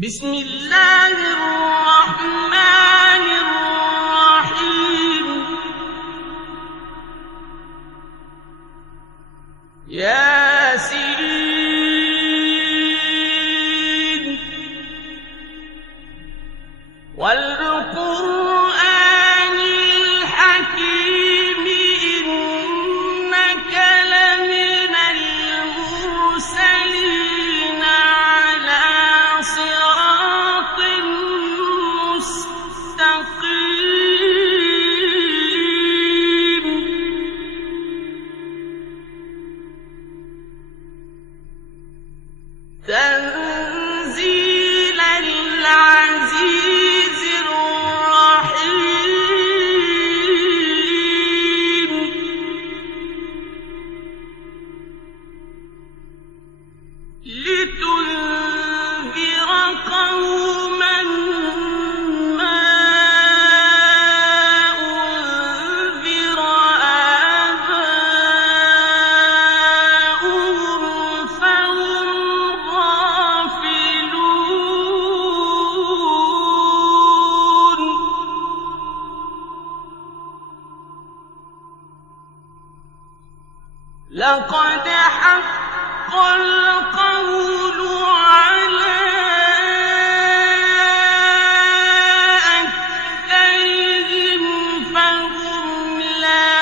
بسم الله الرحمن الرحيم. ياسين والقرآن الحكيم إنك لمن المرسلين على صراط مستقيم. تنزيل العزيز الرحيم. لتنذر قوما ما أنذر آباؤهم فهم غافلون. لقد حق القول على أكثرهم فهم لا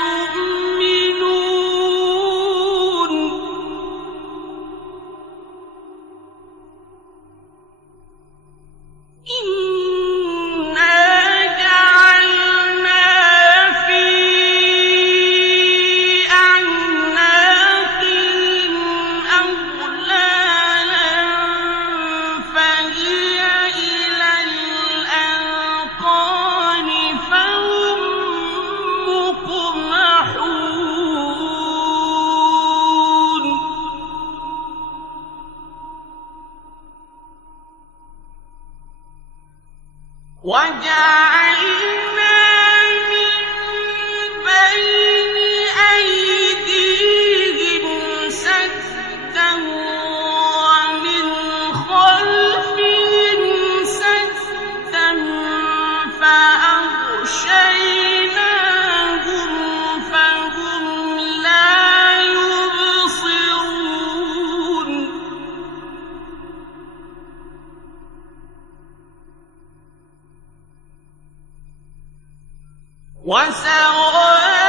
يؤمنون. إنا جعلنا في أعناقهم أغلالا فهي إلى الأذقان فهم مقمحون. وجعلنا من بين أيديهم سدا ومن خلفهم سدا فأغشيناهم فهم لا يبصرون. وسواء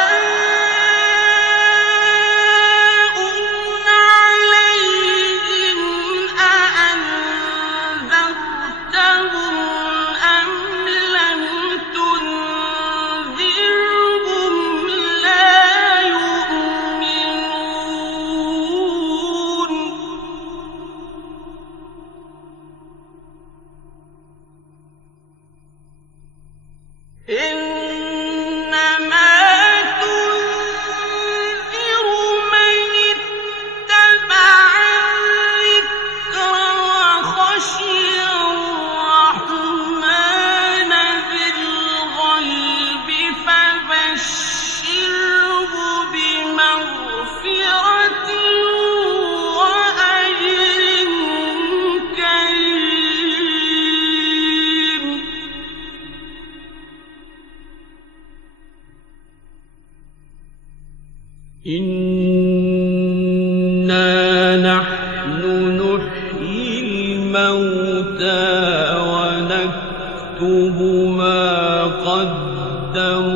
عليهم أأنذرتهم أم لم تنذرهم لا يؤمنون. إنما تنذر من اتبع الذكر وخشي الرحمن بالغيب فبشره بمغفرة وأجر كريم. إنا نحن نحيي الموتى ونكتب ما قدموا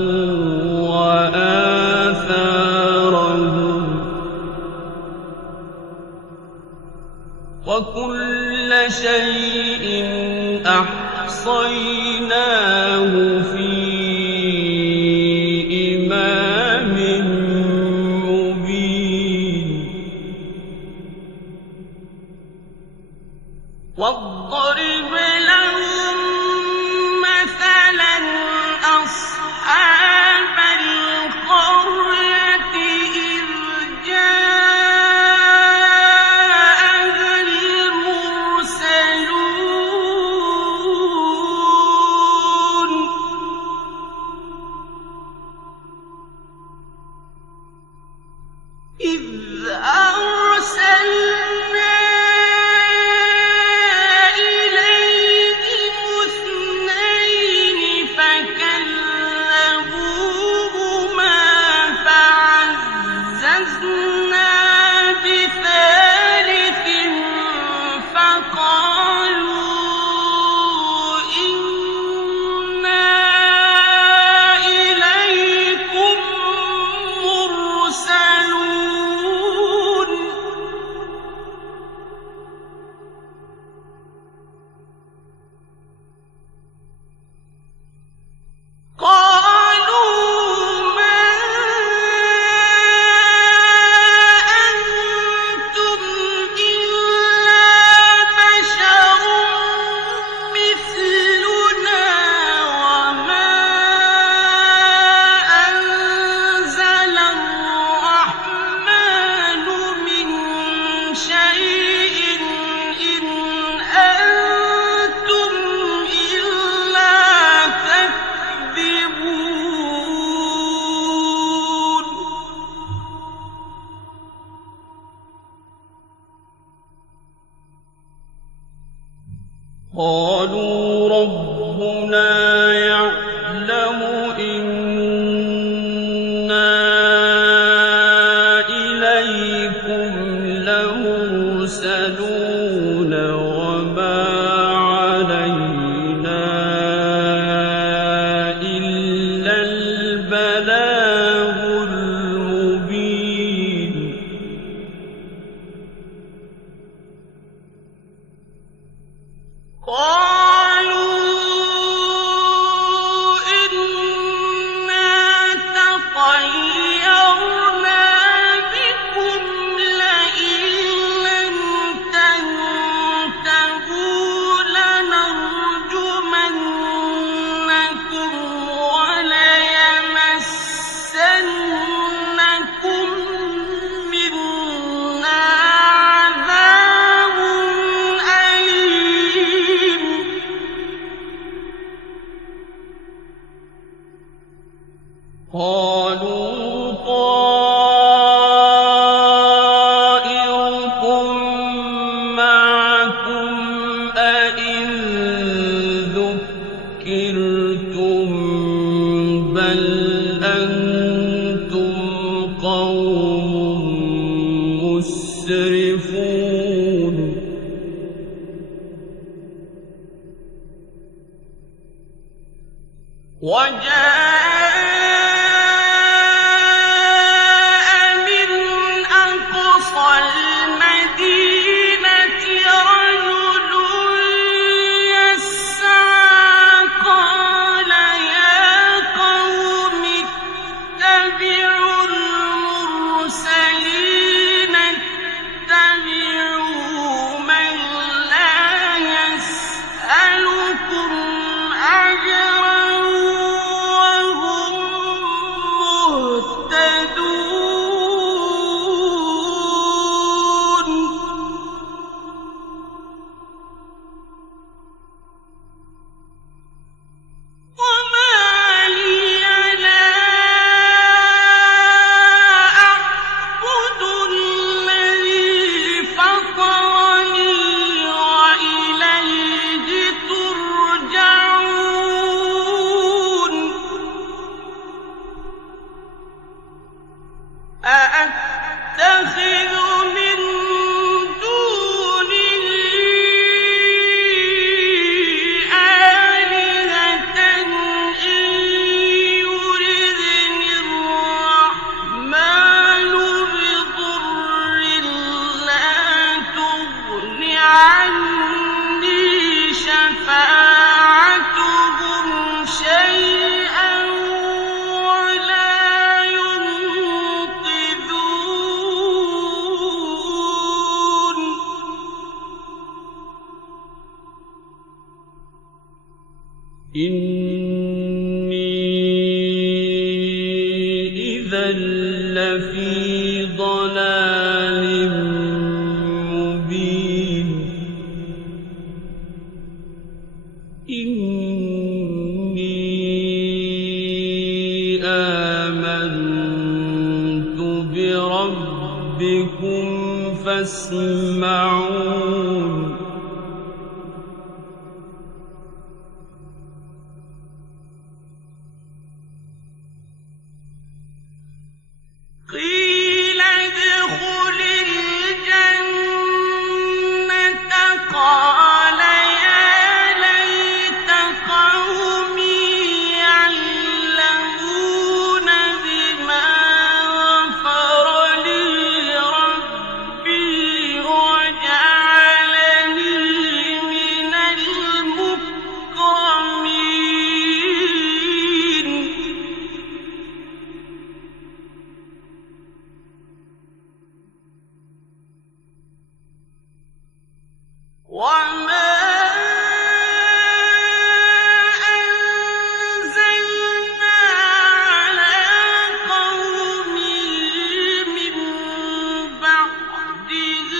وآثارهم وكل شيء أحصيناه في إمام مبين. واضرب لهم مثلا أصحاب القرية إذ جاءها المرسلون. إذ أرسلنا إلى قالوا ربنا يعلم إنا إليكم لمرسلون وما علينا إلا البلاغ المبين قالوا إنا تطيرنا بكم لئن لم تنتهوا لنرجمنكم وليمسنكم منا عذاب أليم قالوا طائركم معكم أئن ذكرتم بل أنتم قوم مسرفون وجاء من أقصى المدينة رجل يسعى قال يا قوم اتبعوا المرسلين اتبعوا من لا يسألكم أجرا وهم مهتدون وما لي لا أعبد الذي فطرني وإليه ترجعون أأتخذ من دونه آلهة إن يردني الرحمن بضر لا تغن عني شفاعتهم شيئا ولا ينقذون إني إذا لفي ضلال مبين إني آمنت بربكم فاسمعون قيل ادخل الجنة قال يا ليت قومي يعلمون بما غفر لي ربي وجعلني من المكرمين وما أنزلنا على قومه من بعده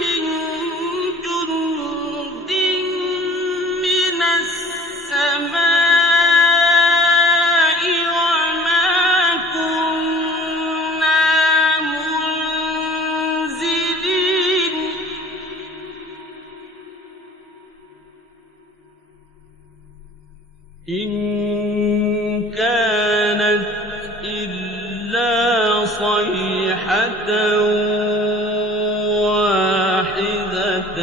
من جند من السماء وما كنا منزلين إن كانت إلا صيحة واحدة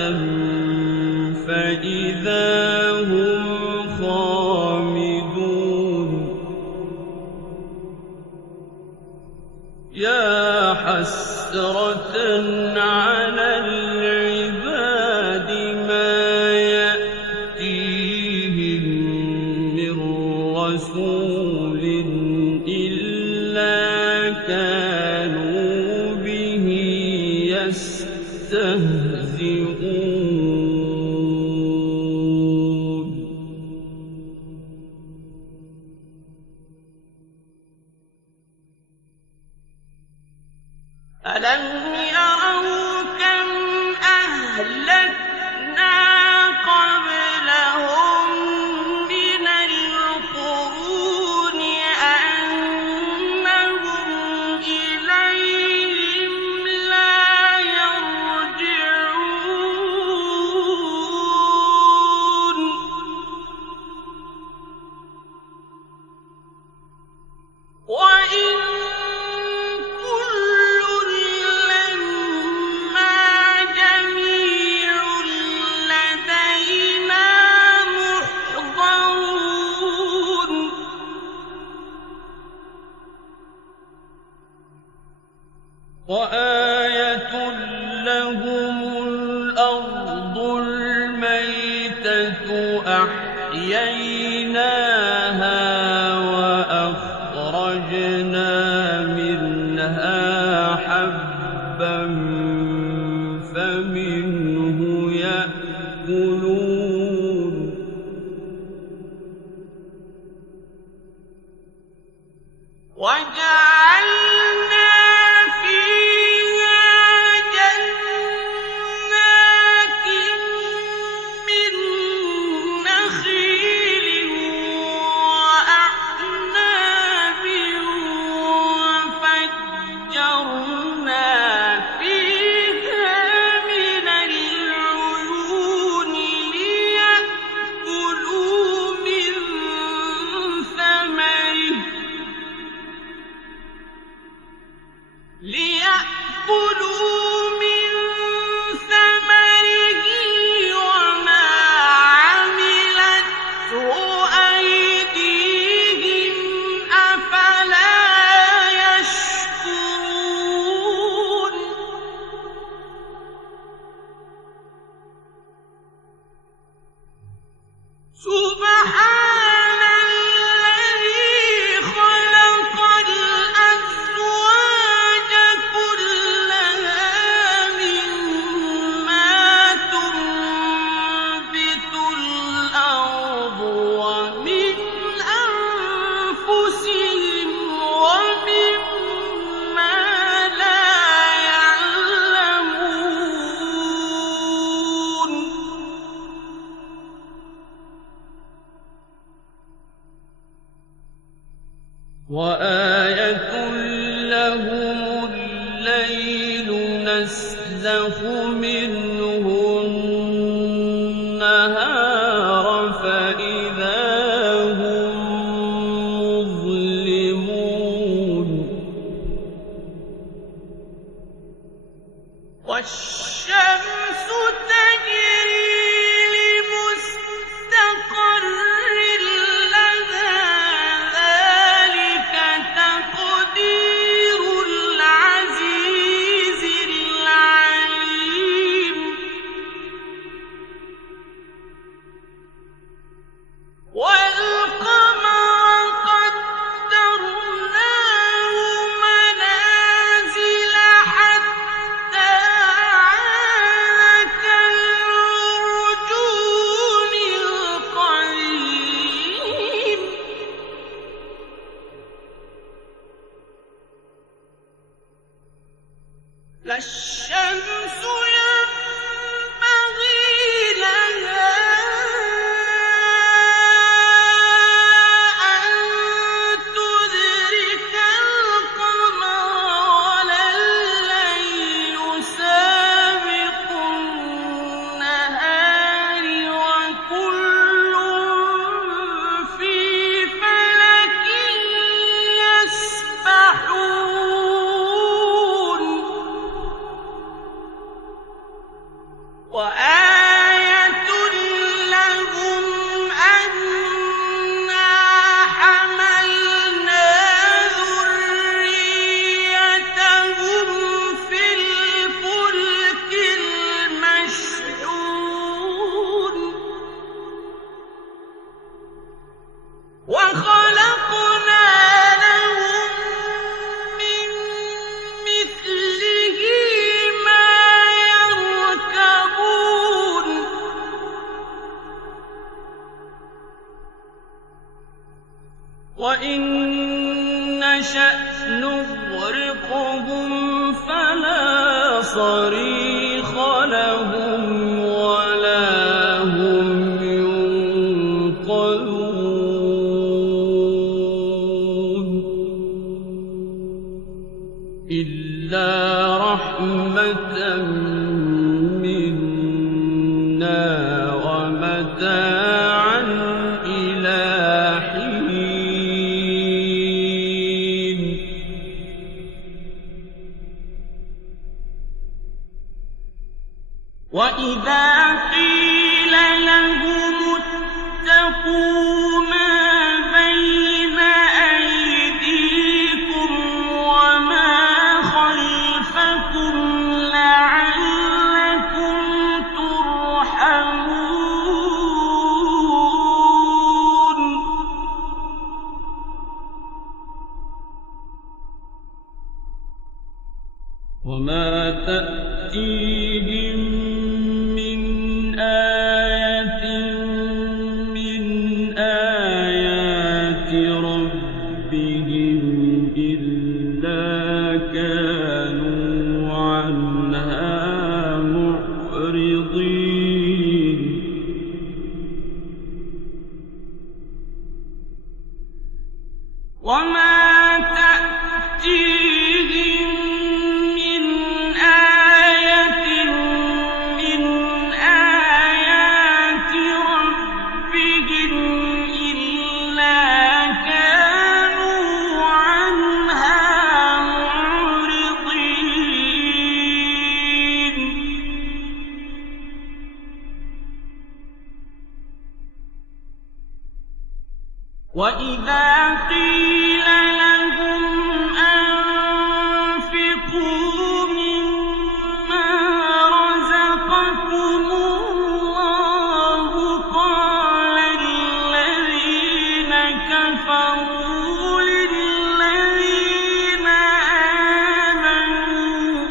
فإذا هم خامدون يا حسرة على العباد ما يأتيهم من رسول إلا كانوا به يستهزئون ألم يروا كم أهلكنا قبلهم من القرون أنهم إليهم لا يرجعون وإن كل لما جميع لدينا محضرون وآية لهم الأرض الميتة أحييناها وأخرجنا منها حبا فمنه يأكلون وجعلنا فيها جنات من نخيل وأعناب وفجرنا فيها من العيون ليأكلوا من ثمره وما عملته أيديهم أفلا يشكرون سبحان الذي خلق الأزواج كلها مما تنبت الأرض ومن أنفسهم ومما لا يعلمون وآية لهم الليل نسلخ منه النهار فإذا هم مظلمون والشمس تجري لمستقر لها ذلك تقدير العزيز العليم والقمر قدرناه منازل حتى نشأ نغرقهم فلا صريخ لهم ولا هم ينقذون إلا رحمة منا ومتاعا إلى حين وإذا قيل لهم اتقوا ما بين أيديكم وما خلفكم لعلكم ترحمون وما تأتيهم من آية من آيات ربهم إلا كانوا عنها معرضين وما تأتيهم من آية من آيات ربهم إلا كانوا عنها معرضين وإذا قيل لهم أنفقوا مما رزقكم الله قال الذين كفروا للذين آمنوا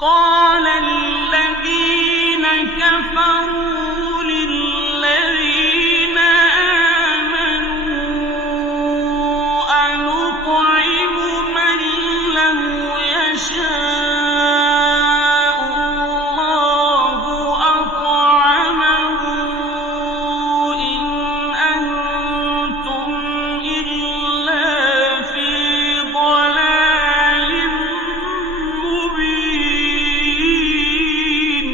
قال الذين كفروا للذين آمنوا أنطعم من لو يشاء الله أطعمه إن أنتم إلا في ضلال مبين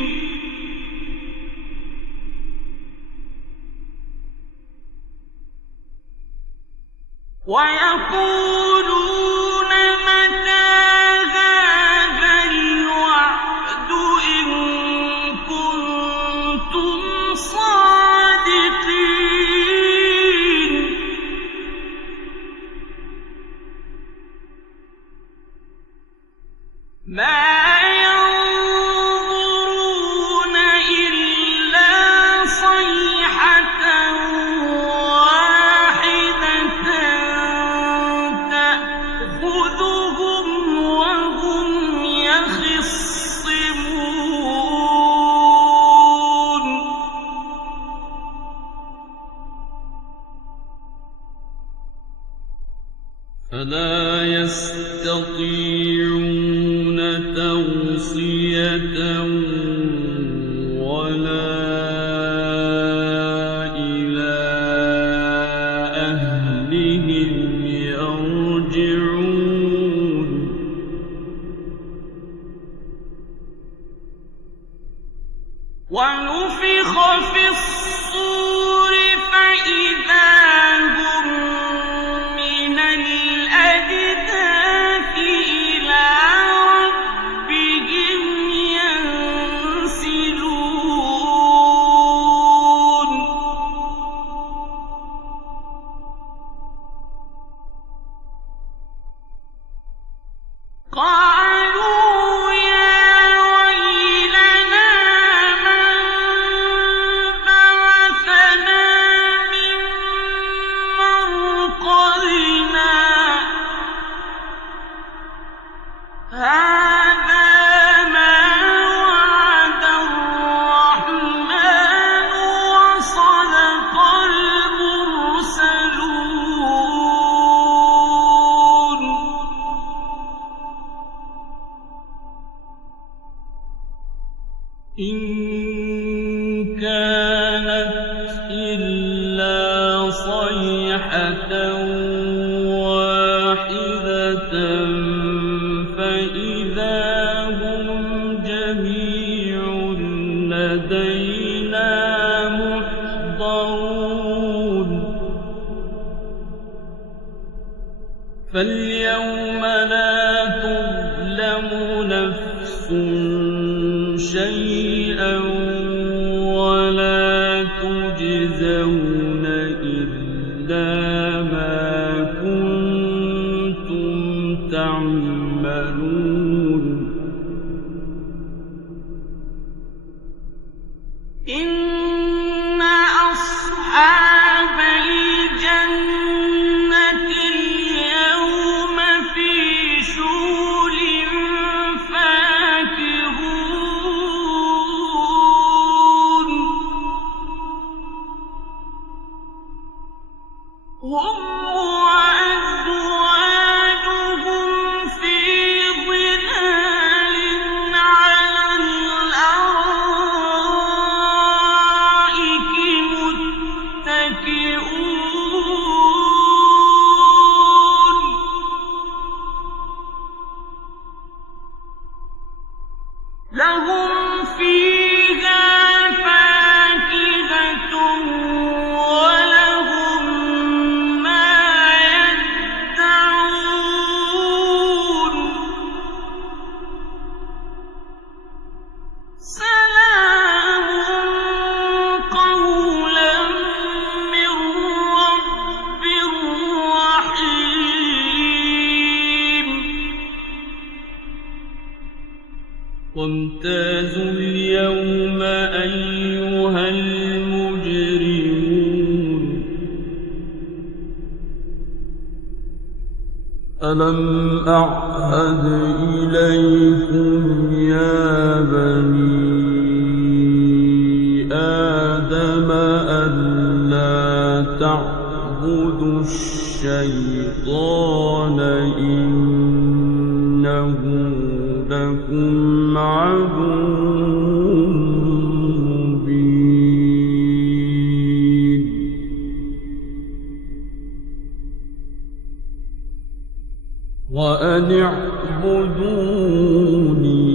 ويقولون متى هذا الوعد إن كنتم صادقين ما ينظرون إلا صيحة واحدة تأخذهم وهم يخصمون فلا يستطيعون توصية ولا إلى أهلهم يرجعون ونفخ في الصور فإذا هم من الأجداث إلى ربهم ينسلون قالوا يا ويلنا من بعثنا من مرقدنا هذا ما وعد الرحمن وصدق إن كانت إلا صيحة واحدة فإذا هم جميع لدينا محضرون فاليوم لا تظلم نفس شيئا ولا تجزون إلا ما كنتم تعملون إن أصحاب الجنة اليوم في شغل فاكهون هم وأزواجهم في ظلال على الأرائك متكئون لهم فيها فاكهة ولهم ما يدعون سلام قولا من رب رحيم وامتازوا اليوم أيها المجرمون ألم أعهد إليكم يا بني آدم ألا تعبدوا الشيطان إنه لكم عدو مبين وأن اعبدوني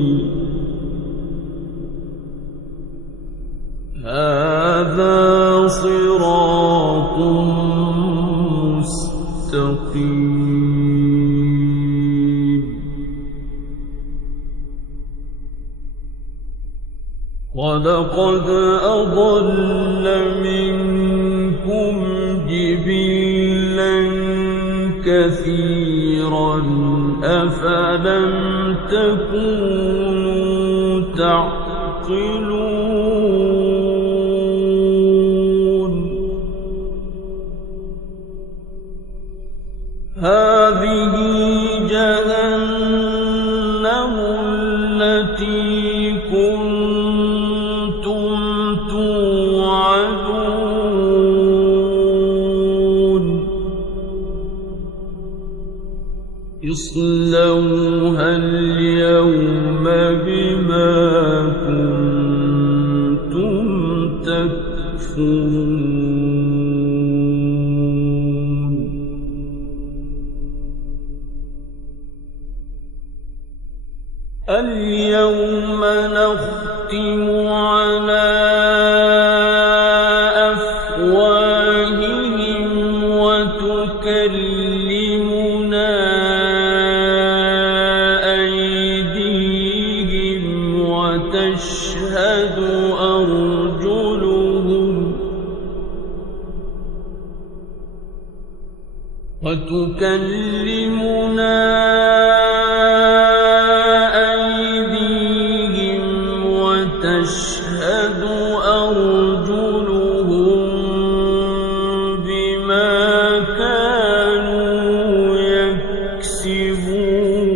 هذا صراط مستقيم ولقد أضل منكم جبلا كثيرا أفلم تكونوا تعقلون هذه جهنم التي كنتم توعدون اصلوها اليوم بما كنتم تكفرون اليوم نختم على أفواههم وتكلمنا أيديهم وتشهد أرجلهم وتشهد أرجلهم بما كانوا يكسبون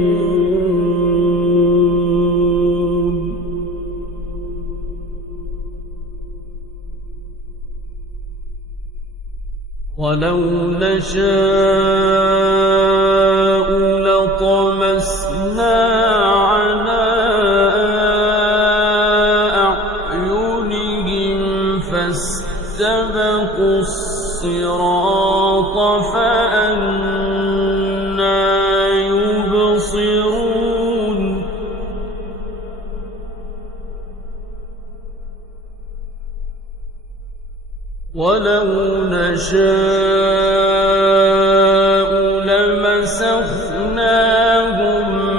ولو نشاء لطمسنا على ولو نشاء لمسخناهم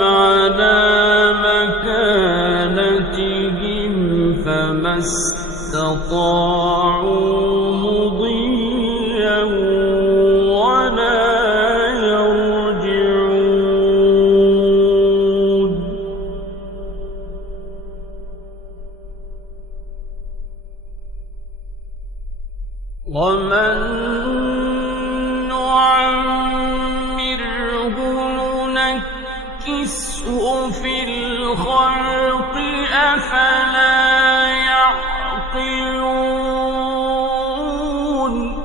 على مكانتهم فما استطاعوا مضيا ولا يرجعون ومن نعمره ننكسه في الخلق أفلا يعقلون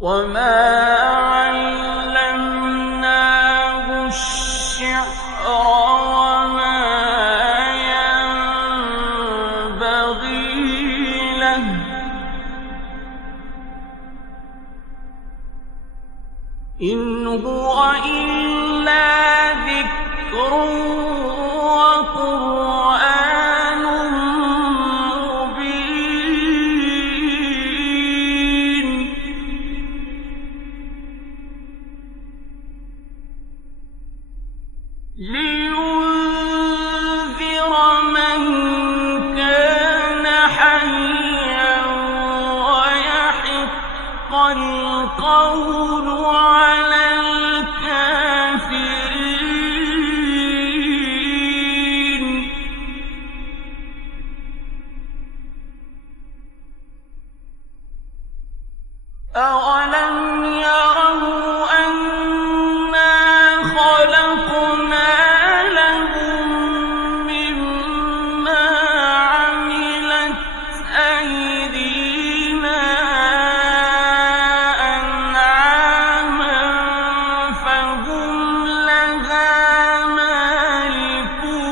وما علمناه الشعر وما ينبغي له إن هو إلا ذكر وقرآن مبين لينذر من كان حيا ويحق القول على الكافرين أولم يروا أنا خلقنا لهم مما عملت أيدينا أنعاما فهم لها مالكون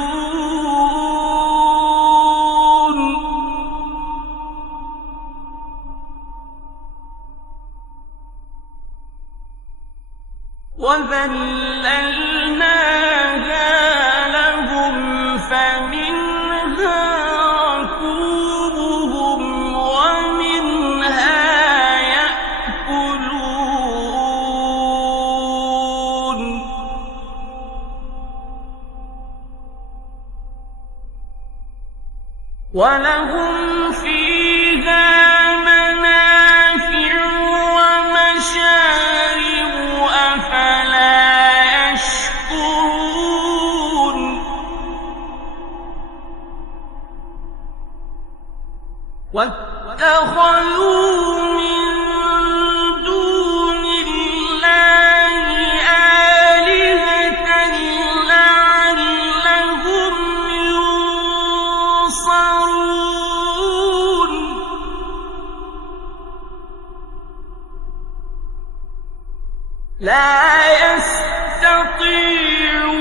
وذللناها لهم فمنها ركوبهم ومنها يأكلون ولهم فيها منافع ومشارب أفلا يشكرون واتخذوا من دون الله آلهة لعلهم ينصرون لا يستطيعون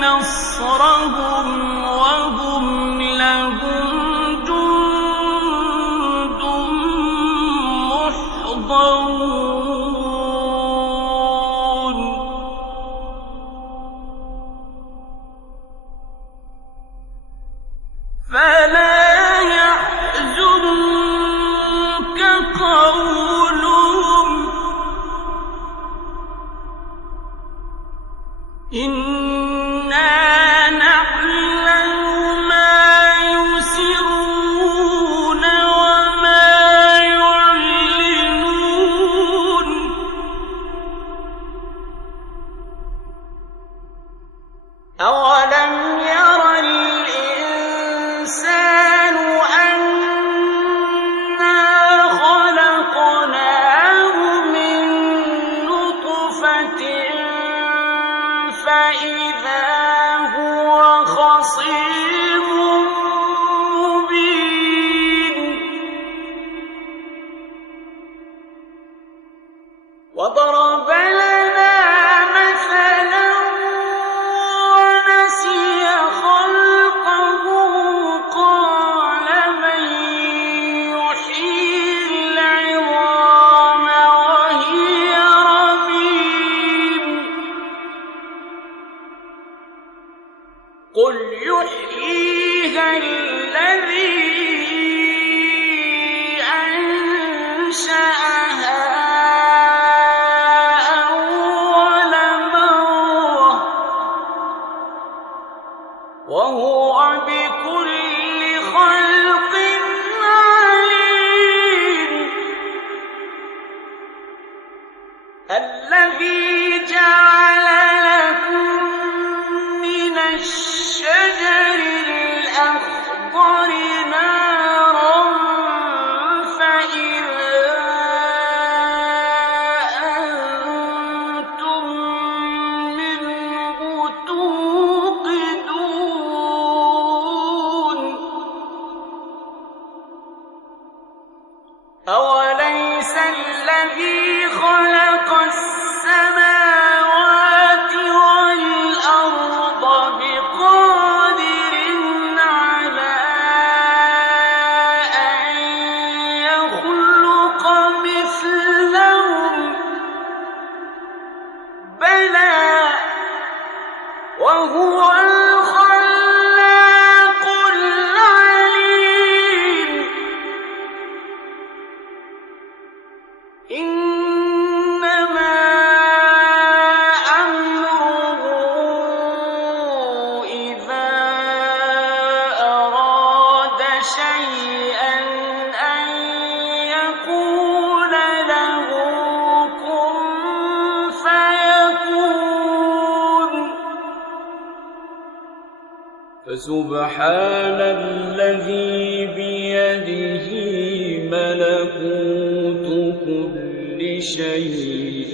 نصرهم وهم لهم جند محضرون فلا يحزنك قولهم إنا نعلم ما يسرون وما يعلنون أولم ير الإنسان أنا خلقناه من نطفة فإذا هو خصيم مبين وضرب لنا مثلا ونسي خلقه قال من يحيي العظام وهي رميم قل الذي جعل لكم من الشجر الأخضر نارا فإذا أنتم منه توقدون أوليس الذي خلق السماوات والأرض بقادر على أن يخلق مثلهم بلى وهو الخلاق العليم إنما أمره إذا أراد شيئا أن يقول له كن فيكون فسبحان الذي بيده ملكوت كل شيء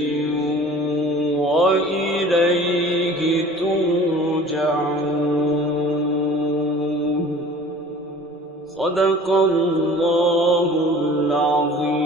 وإليه ترجعون صدق الله العظيم.